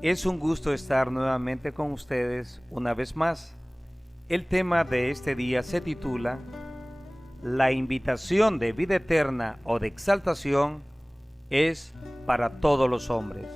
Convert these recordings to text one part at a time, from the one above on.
Es un gusto estar nuevamente con ustedes una vez más. El tema de este día se titula La invitación de vida eterna o de exaltación es para todos los hombres.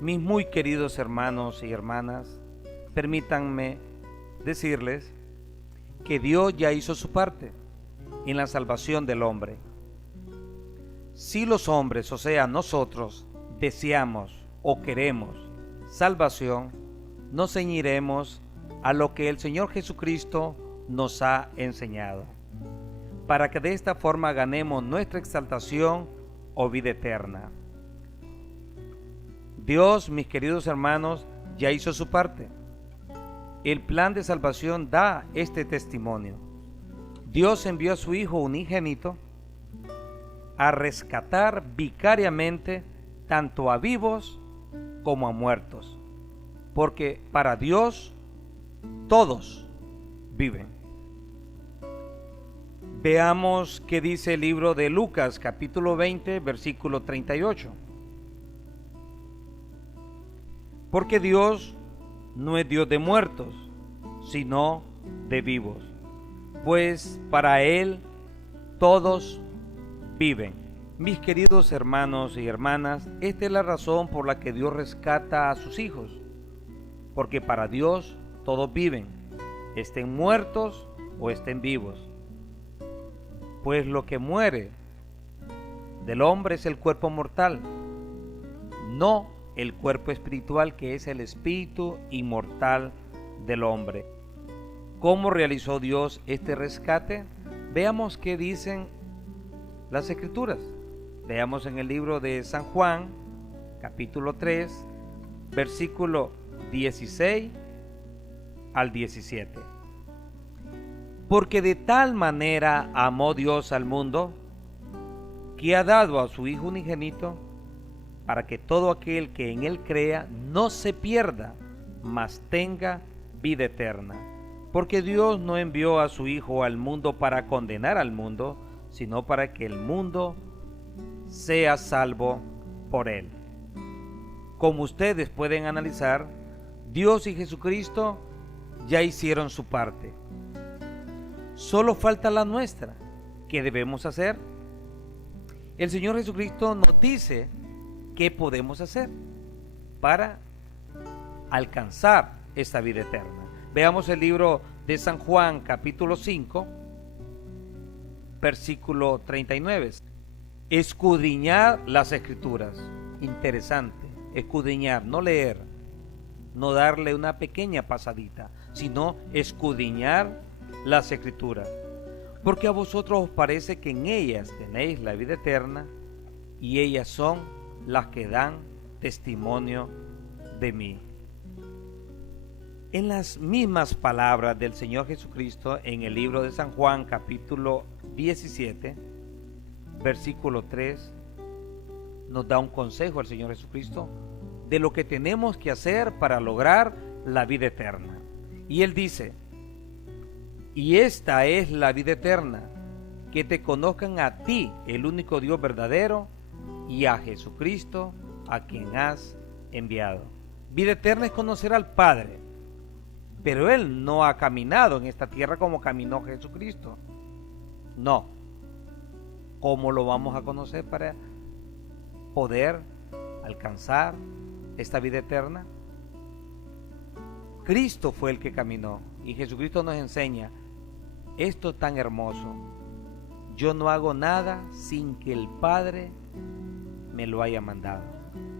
Mis muy queridos hermanos y hermanas, permítanme decirles que Dios ya hizo su parte en la salvación del hombre. Si los hombres, o sea, nosotros, deseamos o queremos salvación, nos ceñiremos a lo que el Señor Jesucristo nos ha enseñado, para que de esta forma ganemos nuestra exaltación o vida eterna. Dios, mis queridos hermanos, ya hizo su parte. El plan de salvación da este testimonio. Dios envió a su Hijo unigénito a rescatar vicariamente tanto a vivos como a muertos, porque para Dios todos viven. Veamos qué dice el libro de Lucas, capítulo 20, versículo 38. Porque Dios no es Dios de muertos, sino de vivos, pues para Él todos viven. Mis queridos hermanos y hermanas, esta es la razón por la que Dios rescata a sus hijos, porque para Dios todos viven, estén muertos o estén vivos. Pues lo que muere del hombre es el cuerpo mortal, no el cuerpo espiritual, que es el espíritu inmortal del hombre. ¿Cómo realizó Dios este rescate? Veamos qué dicen las Escrituras. Veamos en el libro de San Juan, capítulo 3, versículo 16 al 17. Porque de tal manera amó Dios al mundo, que ha dado a su Hijo unigénito, para que todo aquel que en Él crea no se pierda, mas tenga vida eterna. Porque Dios no envió a su Hijo al mundo para condenar al mundo, sino para que el mundo sea salvo por Él. Como ustedes pueden analizar, Dios y Jesucristo ya hicieron su parte. Solo falta la nuestra. ¿Qué debemos hacer? El Señor Jesucristo nos dice qué podemos hacer para alcanzar esta vida eterna. Veamos el libro de San Juan, capítulo 5, versículo 39. Escudriñar las Escrituras. Interesante, escudriñar, no leer, no darle una pequeña pasadita, sino escudriñar las Escrituras, porque a vosotros os parece que en ellas tenéis la vida eterna, y ellas son las que dan testimonio de mí. En las mismas palabras del Señor Jesucristo, en el libro de San Juan, capítulo 17, versículo 3, nos da un consejo al Señor Jesucristo de lo que tenemos que hacer para lograr la vida eterna. Y Él dice: y esta es la vida eterna, que te conozcan a ti, el único Dios verdadero, y a Jesucristo, a quien has enviado. Vida eterna es conocer al Padre, pero Él no ha caminado en esta tierra como caminó Jesucristo. No. ¿Cómo lo vamos a conocer para poder alcanzar esta vida eterna? Cristo fue el que caminó, y Jesucristo nos enseña esto tan hermoso: yo no hago nada sin que el Padre me lo haya mandado.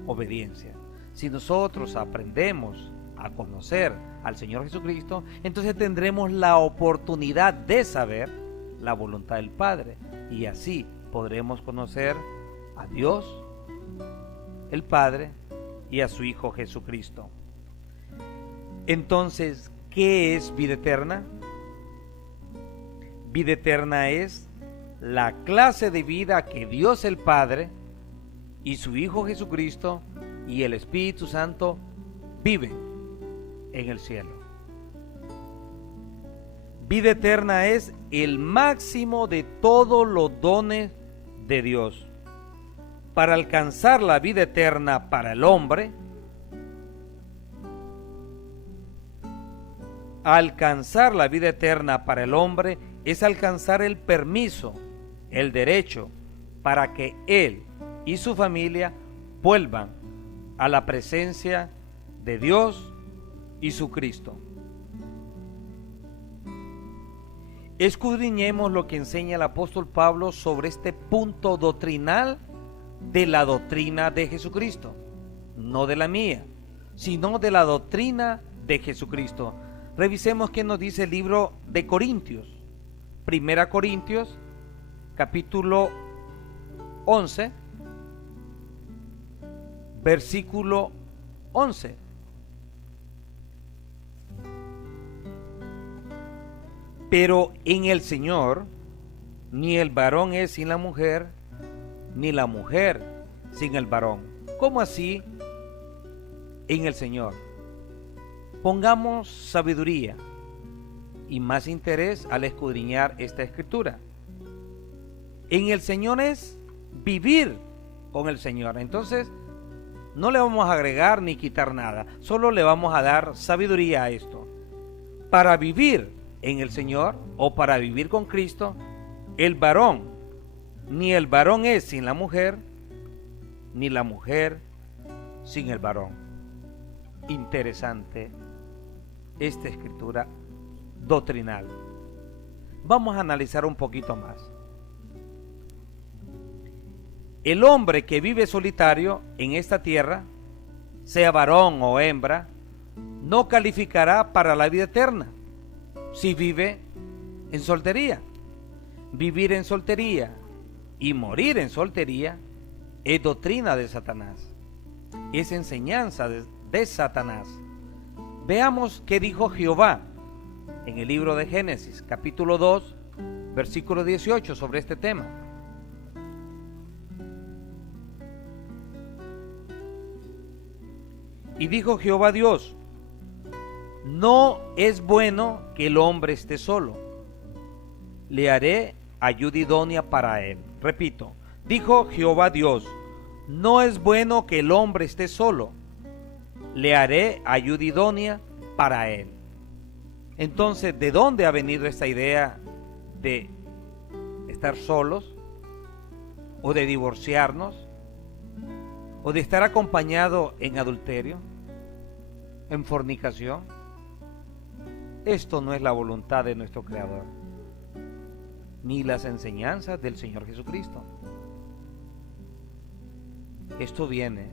Obediencia. Si nosotros aprendemos a conocer al Señor Jesucristo, entonces tendremos la oportunidad de saber la voluntad del Padre, y así podremos conocer a Dios, el Padre, y a su Hijo Jesucristo. Entonces, ¿qué es vida eterna? Vida eterna es la clase de vida que Dios el Padre y su Hijo Jesucristo y el Espíritu Santo viven en el cielo. Vida eterna es el máximo de todos los dones de Dios. Para alcanzar la vida eterna para el hombre, Alcanzar la vida eterna para el hombre es alcanzar el permiso, el derecho, para que él y su familia vuelvan a la presencia de Dios y su Cristo. Escudriñemos lo que enseña el apóstol Pablo sobre este punto doctrinal de la doctrina de Jesucristo, no de la mía, sino de la doctrina de Jesucristo. Revisemos qué nos dice el libro de Corintios, 1 Corintios, capítulo 11, versículo 11. Pero en el Señor, ni el varón es sin la mujer, ni la mujer sin el varón. ¿Cómo así? En el Señor. Pongamos sabiduría y más interés al escudriñar esta escritura. En el Señor es vivir con el Señor. Entonces, no le vamos a agregar ni quitar nada, solo le vamos a dar sabiduría a esto. Para vivir en el Señor o para vivir con Cristo, el varón, ni el varón es sin la mujer, ni la mujer sin el varón. Interesante esta escritura doctrinal. Vamos a analizar un poquito más. El hombre que vive solitario en esta tierra, sea varón o hembra, no calificará para la vida eterna si vive en soltería. Vivir en soltería y morir en soltería es doctrina de Satanás, es enseñanza de Satanás. Veamos qué dijo Jehová en el libro de Génesis, capítulo 2, versículo 18, sobre este tema. Y dijo Jehová Dios: no es bueno que el hombre esté solo, le haré ayuda idónea para él. Repito, dijo Jehová Dios: no es bueno que el hombre esté solo, le haré ayuda idónea para él. Entonces, ¿de dónde ha venido esta idea de estar solos, o de divorciarnos, o de estar acompañado en adulterio, en fornicación? Esto no es la voluntad de nuestro Creador, ni las enseñanzas del Señor Jesucristo. Esto viene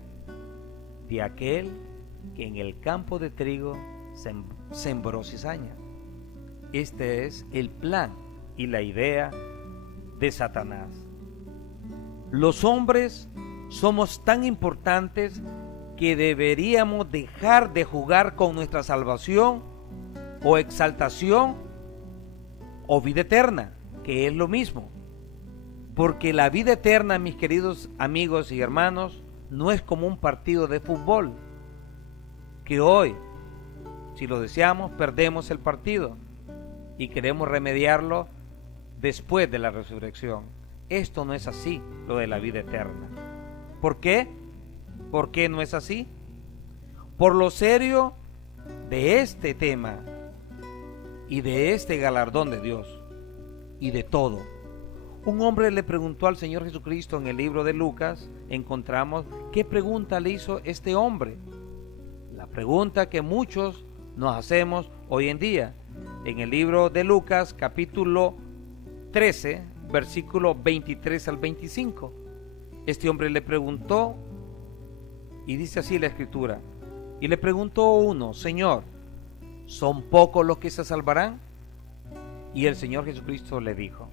de aquel que en el campo de trigo sembró cizaña. Este es el plan y la idea de Satanás. Los hombres somos tan importantes que deberíamos dejar de jugar con nuestra salvación o exaltación o vida eterna, que es lo mismo. Porque la vida eterna, mis queridos amigos y hermanos, no es como un partido de fútbol, que hoy, si lo deseamos, perdemos el partido y queremos remediarlo después de la resurrección. Esto no es así, lo de la vida eterna. ¿Por qué? ¿Por qué no es así? Por lo serio de este tema y de este galardón de Dios y de todo. Un hombre le preguntó al Señor Jesucristo en el libro de Lucas, encontramos qué pregunta le hizo este hombre. La pregunta que muchos nos hacemos hoy en día. En el libro de Lucas, capítulo 13, versículo 23 al 25. Este hombre le preguntó, y dice así la escritura, y le preguntó uno: Señor, ¿son pocos los que se salvarán? Y el Señor Jesucristo le dijo: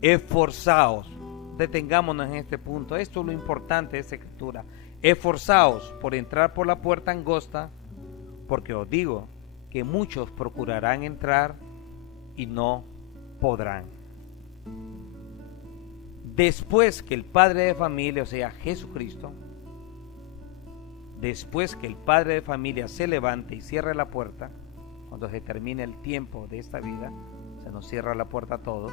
esforzaos. Detengámonos en este punto. Esto es lo importante de esta escritura. Esforzaos por entrar por la puerta angosta, porque os digo que muchos procurarán entrar y no podrán. Después que el padre de familia, o sea, Jesucristo, después que el padre de familia se levante y cierre la puerta, cuando se termine el tiempo de esta vida, se nos cierra la puerta a todos,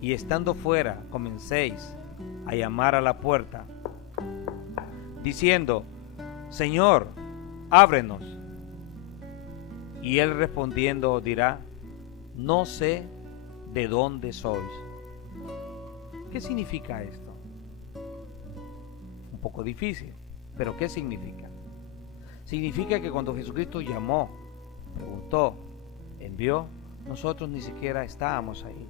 y estando fuera comencéis a llamar a la puerta, diciendo: Señor, ábrenos. Y él respondiendo dirá: no sé de dónde sois. ¿Qué significa esto? Un poco difícil, pero ¿qué significa? Significa que cuando Jesucristo llamó, preguntó, envió, nosotros ni siquiera estábamos ahí.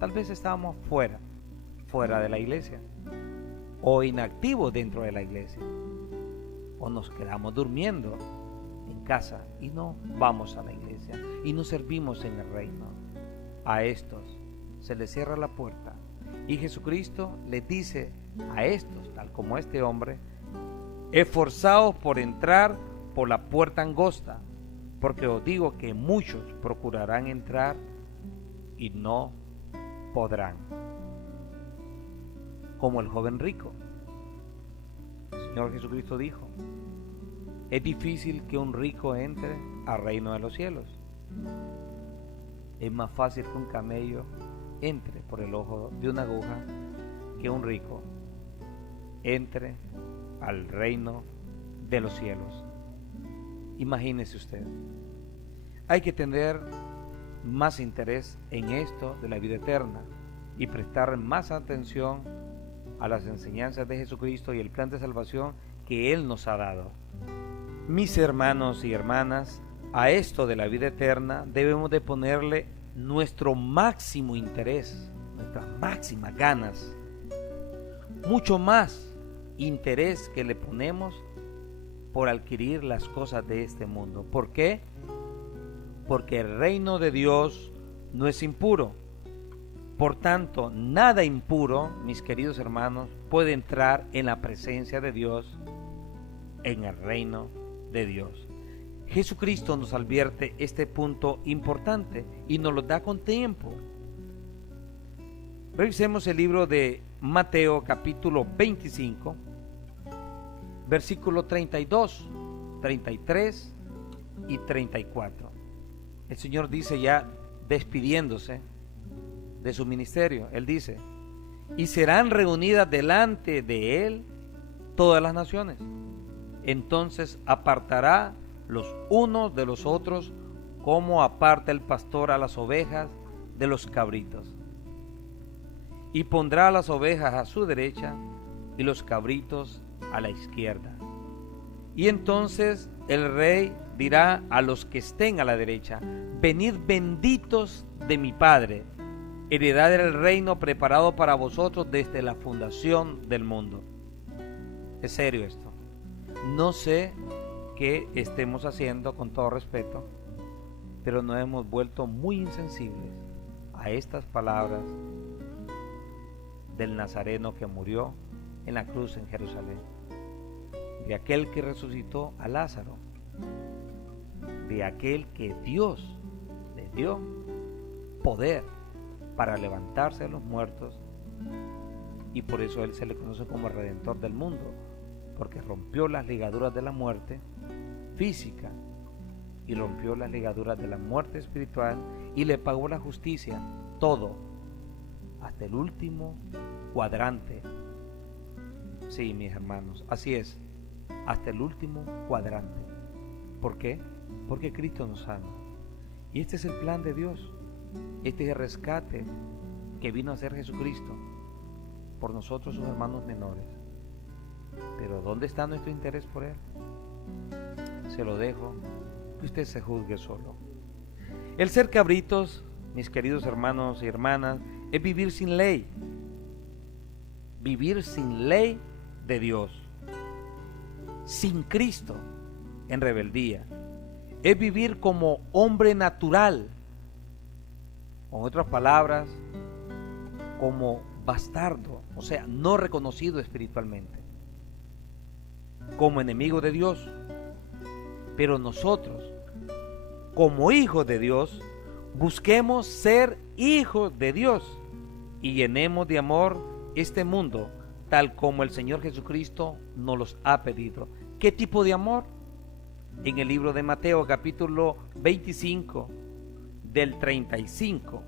Tal vez estábamos fuera de la iglesia, o inactivos dentro de la iglesia, o nos quedamos durmiendo en casa y no vamos a la iglesia y no servimos en el reino. A estos se les cierra la puerta y Jesucristo les dice a estos, tal como este hombre: esforzaos por entrar por la puerta angosta, porque os digo que muchos procurarán entrar y no podrán. Como el joven rico. El Señor Jesucristo dijo: es difícil que un rico entre al reino de los cielos. Es más fácil que un camello entre por el ojo de una aguja que un rico entre al reino de los cielos. Imagínese usted. Hay que tener más interés en esto de la vida eterna y prestar más atención a las enseñanzas de Jesucristo y el plan de salvación que Él nos ha dado. Mis hermanos y hermanas, a esto de la vida eterna debemos de ponerle nuestro máximo interés, nuestras máximas ganas, mucho más interés que le ponemos por adquirir las cosas de este mundo. ¿Por qué? Porque el reino de Dios no es impuro. Por tanto, nada impuro, mis queridos hermanos, puede entrar en la presencia de Dios, en el reino de Dios. Jesucristo nos advierte este punto importante y nos lo da con tiempo. Revisemos el libro de Mateo capítulo 25, versículo 32, 33 y 34. El Señor dice, ya despidiéndose de su ministerio, Él dice: y serán reunidas delante de Él todas las naciones. Entonces apartará los unos de los otros, como aparta el pastor a las ovejas de los cabritos. Y pondrá a las ovejas a su derecha y los cabritos a la izquierda. Y entonces el rey dirá a los que estén a la derecha: venid benditos de mi Padre, heredad del reino preparado para vosotros desde la fundación del mundo. Es serio esto. No sé qué estemos haciendo, con todo respeto, pero nos hemos vuelto muy insensibles a estas palabras del Nazareno que murió en la cruz en Jerusalén, de aquel que resucitó a Lázaro, de aquel que Dios le dio poder para levantarse de los muertos, y por eso Él se le conoce como el Redentor del mundo, porque rompió las ligaduras de la muerte física y rompió las ligaduras de la muerte espiritual y le pagó la justicia, todo, hasta el último cuadrante. Sí, mis hermanos, así es, hasta el último cuadrante. ¿Por qué? Porque Cristo nos ama. Y este es el plan de Dios. Este es el rescate que vino a hacer Jesucristo por nosotros, sus hermanos menores. Pero ¿dónde está nuestro interés por Él? Se lo dejo, que usted se juzgue solo. El ser cabritos, mis queridos hermanos y hermanas, es vivir sin ley. Vivir sin ley de Dios. Sin Cristo, en rebeldía. Es vivir como hombre natural. Con otras palabras, como bastardo, o sea, no reconocido espiritualmente, como enemigo de Dios. Pero nosotros, como hijos de Dios, busquemos ser hijos de Dios y llenemos de amor este mundo, tal como el Señor Jesucristo nos los ha pedido. ¿Qué tipo de amor? En el libro de Mateo, capítulo 25, del 35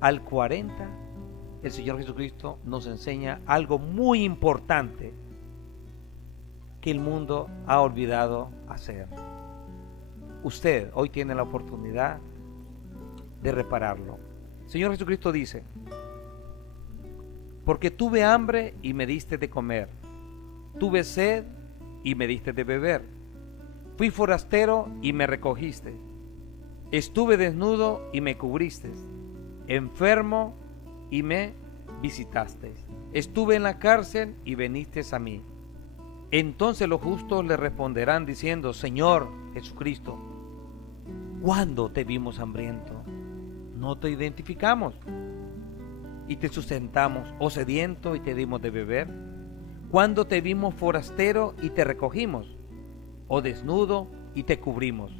al 40, el Señor Jesucristo nos enseña algo muy importante que el mundo ha olvidado hacer. Usted hoy tiene la oportunidad de repararlo. El Señor Jesucristo dice: porque tuve hambre y me diste de comer, tuve sed y me diste de beber, fui forastero y me recogiste, estuve desnudo y me cubriste, enfermo y me visitaste, estuve en la cárcel y viniste a mí. Entonces los justos le responderán diciendo: Señor Jesucristo, ¿cuándo te vimos hambriento? No te identificamos y te sustentamos, o sediento y te dimos de beber. ¿Cuándo te vimos forastero y te recogimos, o desnudo y te cubrimos?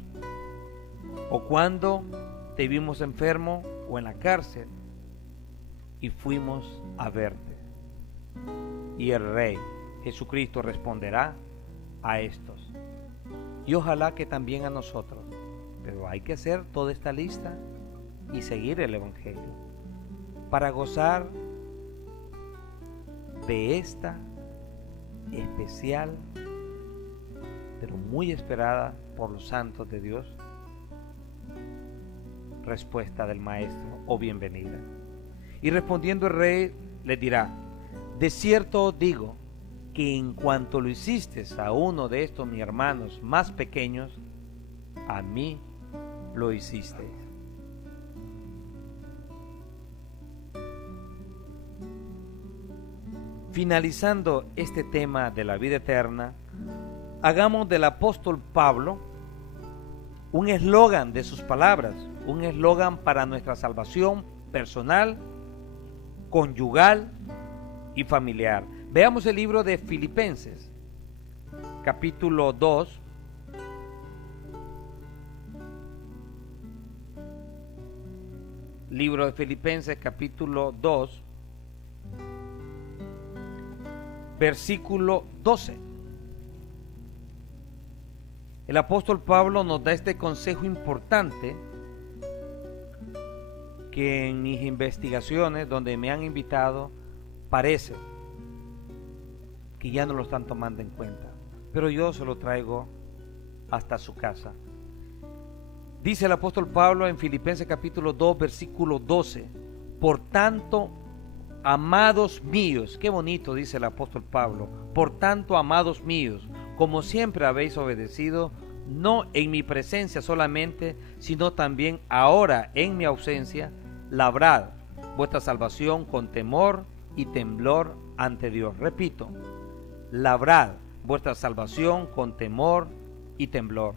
¿O cuándo te vimos enfermo o en la cárcel y fuimos a verte? Y el Rey Jesucristo responderá a estos, y ojalá que también a nosotros, pero hay que hacer toda esta lista y seguir el Evangelio para gozar de esta especial, pero muy esperada por los santos de Dios, respuesta del Maestro o bienvenida. Y respondiendo el Rey le dirá: de cierto os digo que en cuanto lo hiciste a uno de estos mis hermanos más pequeños, a mí lo hiciste. Finalizando este tema de la vida eterna, hagamos del apóstol Pablo un eslogan de sus palabras, un eslogan para nuestra salvación personal, conyugal y familiar. Veamos el libro de Filipenses, capítulo 2. Libro de Filipenses, capítulo 2, versículo 12. El apóstol Pablo nos da este consejo importante que en mis investigaciones donde me han invitado parece que ya no lo están tomando en cuenta, pero yo se lo traigo hasta su casa. Dice el apóstol Pablo en Filipenses capítulo 2 versículo 12: por tanto, amados míos, qué bonito dice el apóstol Pablo, por tanto, amados míos, como siempre habéis obedecido, no en mi presencia solamente, sino también ahora en mi ausencia, labrad vuestra salvación con temor y temblor ante Dios. Repito, labrad vuestra salvación con temor y temblor.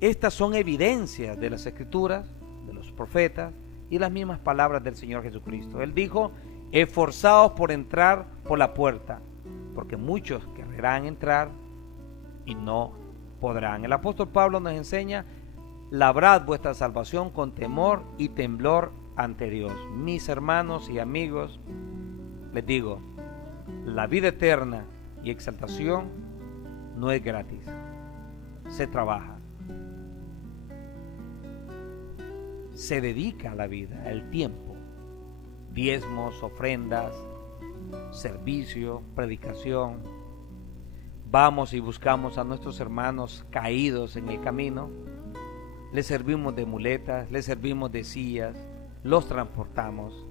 Estas son evidencias de las Escrituras, de los profetas y las mismas palabras del Señor Jesucristo. Él dijo: esforzaos por entrar por la puerta, porque muchos querrán entrar y no podrán. El apóstol Pablo nos enseña: labrad vuestra salvación con temor y temblor ante Dios. Mis hermanos y amigos, les digo, la vida eterna y exaltación no es gratis, se trabaja, se dedica a la vida, el tiempo, diezmos, ofrendas, servicio, predicación. Vamos y buscamos a nuestros hermanos caídos en el camino, les servimos de muletas, les servimos de sillas, los transportamos.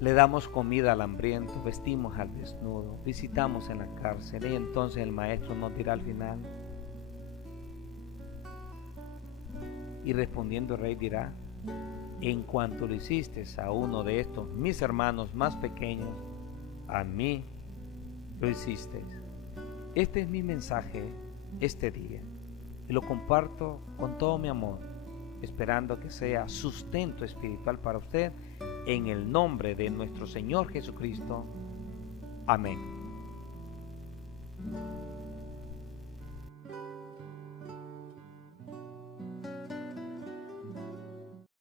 Le damos comida al hambriento, vestimos al desnudo, visitamos en la cárcel, y entonces el Maestro nos dirá al final, y respondiendo el Rey dirá: en cuanto lo hiciste a uno de estos mis hermanos más pequeños, a mí lo hiciste. Este es mi mensaje este día, y lo comparto con todo mi amor, esperando que sea sustento espiritual para usted, en el nombre de nuestro Señor Jesucristo. Amén.